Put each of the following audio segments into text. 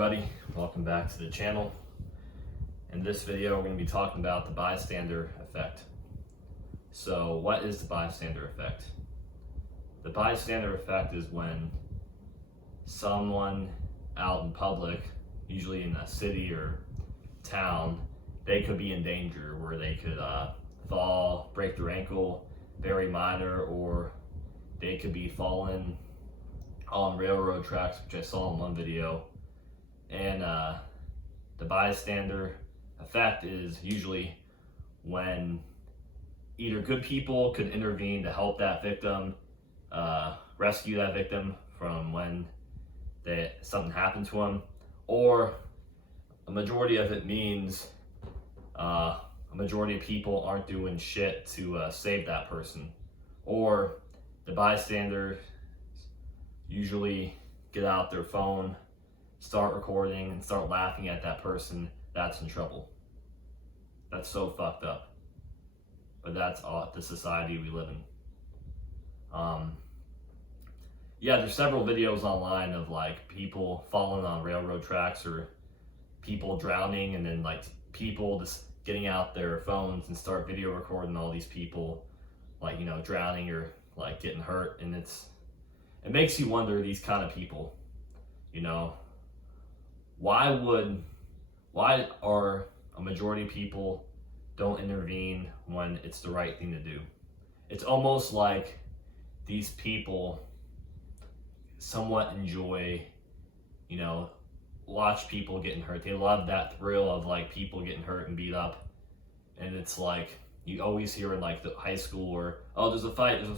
everybody, welcome back to the channel. In this video we're going to be talking about the bystander effect. So what is the bystander effect? The bystander effect is when someone out in public, usually in a city or town, they could be in danger where they could fall, break their ankle, very minor, or they could be falling on railroad tracks, which I saw in one video. And the bystander effect is usually when either good people could intervene to help that victim, rescue that victim from when something happened to them, or a majority of it means a majority of people aren't doing shit to save that person, or the bystander usually get out their phone, start recording, and start laughing at that person that's in trouble. That's so fucked up. But that's the society we live in. Yeah, there's several videos online of like people falling on railroad tracks or people drowning, and then like people just getting out their phones and start video recording all these people like, drowning or like getting hurt. And it makes you wonder, these kind of people, why are a majority of people don't intervene when it's the right thing to do? It's almost like these people somewhat enjoy, watch people getting hurt. They love that thrill of like people getting hurt and beat up. And it's like, you always hear in like the high school or, oh, there's a fight. And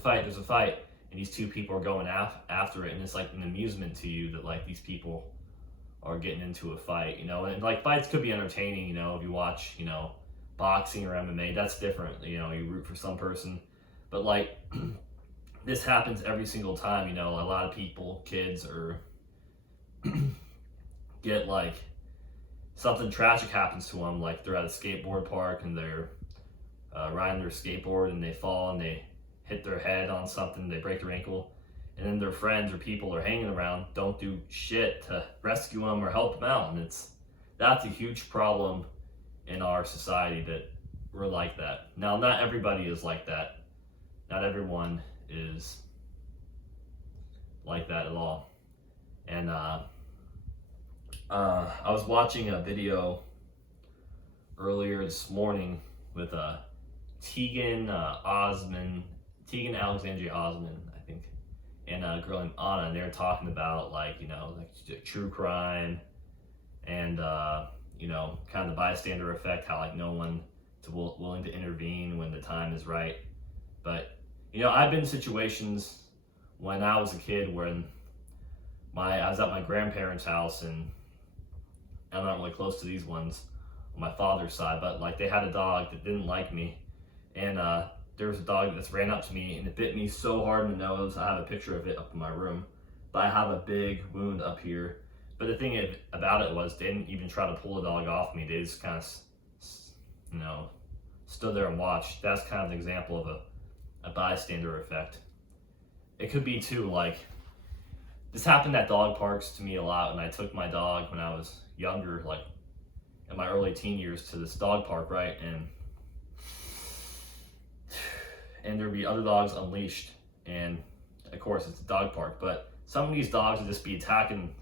these two people are going after it. And it's like an amusement to you that like these people are getting into a fight, and like fights could be entertaining, if you watch, boxing or MMA, that's different. You root for some person, but like this happens every single time. A lot of people, kids, or get like something tragic happens to them, like they're at a skateboard park and they're riding their skateboard and they fall and they hit their head on something, they break their ankle, and then their friends or people are hanging around, don't do shit to rescue them or help them out. And that's a huge problem in our society, that we're like that. Now, not everybody is like that. Not everyone is like that at all. And I was watching a video earlier this morning with Tegan Alexandria Osmond, I think, and a girl named Anna, and they were talking about like true crime and kind of the bystander effect, how like no one is willing to intervene when the time is right. But I've been in situations when I was a kid when I was at my grandparents' house, and I'm not really close to these ones on my father's side, but like they had a dog that didn't like me, and there was a dog that ran up to me and it bit me so hard in the nose. I have a picture of it up in my room, but I have a big wound up here. But the thing about it was, they didn't even try to pull the dog off me. They just kind of, stood there and watched. That's kind of an example of a bystander effect. It could be too, like, this happened at dog parks to me a lot when I took my dog when I was younger, like in my early teen years, to this dog park, right? And there'd be other dogs unleashed, and of course it's a dog park, but some of these dogs would just be attacking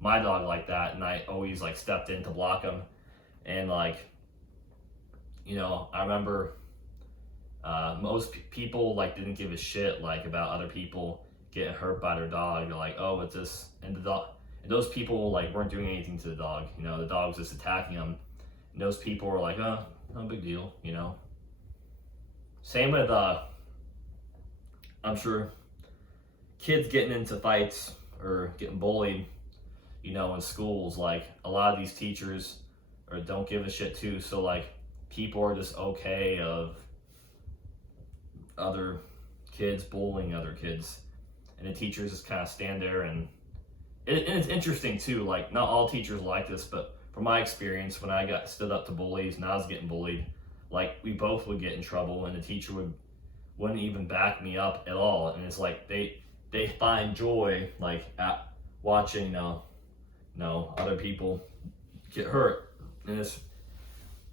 my dog like that, and I always like stepped in to block them. And like, I remember most people like didn't give a shit like about other people getting hurt by their dog. They're like, oh, it's this, and those people like weren't doing anything to the dog. The dog was just attacking them, and those people were like, oh, no big deal. Same with I'm sure kids getting into fights or getting bullied, in schools. Like a lot of these teachers don't give a shit too. So like people are just okay of other kids bullying other kids, and the teachers just kind of stand there. And it's interesting too. Like not all teachers like this, but from my experience, when I stood up to bullies and I was getting bullied, like we both would get in trouble, and the teacher wouldn't even back me up at all. And it's like they find joy like at watching other people get hurt. And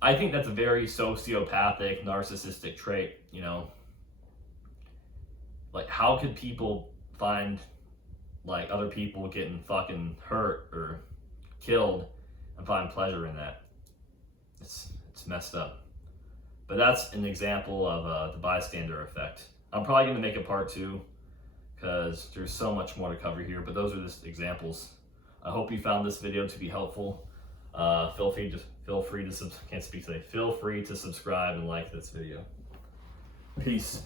I think that's a very sociopathic, narcissistic trait, Like, how could people find, like, other people getting fucking hurt or killed and find pleasure in that? It's messed up. But that's an example of the bystander effect. I'm probably going to make a part 2 because there's so much more to cover here, but those are just examples. I hope you found this video to be helpful. Feel free to subscribe and like this video. Peace.